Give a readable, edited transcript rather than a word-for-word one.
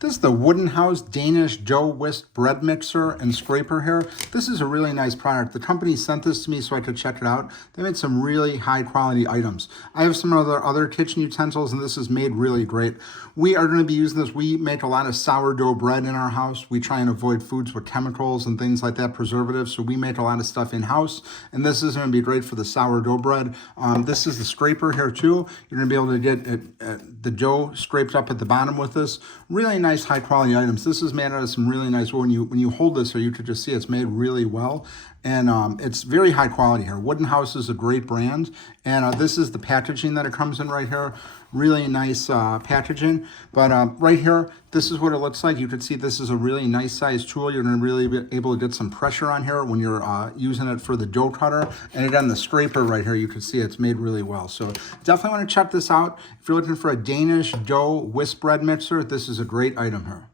This is the Woodenhouse Danish dough whisk bread mixer and scraper here. This is a really nice product. The company sent this to me so I could check it out. They made some really high quality items. I have some other kitchen utensils and this is made really great. We are going to be using this. We make a lot of sourdough bread in our house. We try and avoid foods with chemicals and things like that, preservatives. So we make a lot of stuff in house and this is going to be great for the sourdough bread. This is the scraper here too. You're going to be able to get the dough scraped up at the bottom with this. Really nice high quality items. This is made out of some really nice wood. When you hold this, or you could just see it's made really well, and it's very high quality here. Woodenhouse is a great brand, and this is the packaging that it comes in right here. Really nice packaging, but right here, this is what it looks like. You can see this is a really nice size tool. You're going to really be able to get some pressure on here when you're using it for the dough cutter. And again, the scraper right here, you can see it's made really well. So definitely want to check this out. If you're looking for a Danish dough whisk bread mixer, this is a great item here.